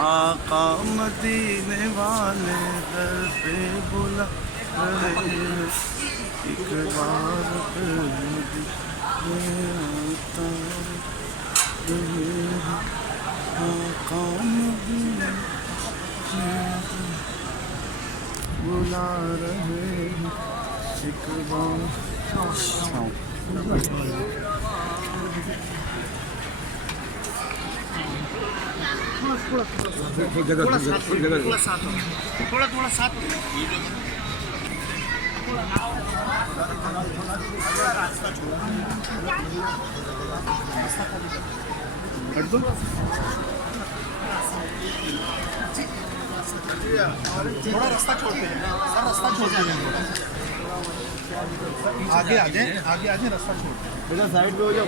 आका मदीने वाले दर पे बुला रहे हैं, एक बार फिर आता रहे हैं। आका मदीने बुला रहे हैं, एक बार। थोड़ा साथ हट दो। थोड़ा रास्ता छोड़ते हैं सर, रास्ता छोड़ते हैं आगे आ जाए, आगे आ जाए, रास्ता छोड़ते हैं। बेटा साइड पे हो जाओ।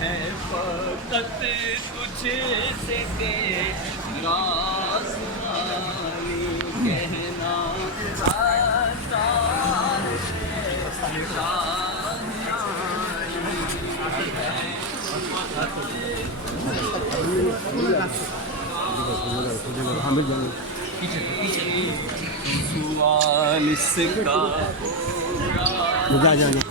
है फकत तुझे से के राज़ानी कहना आसार सवाल इसका मजा जाने के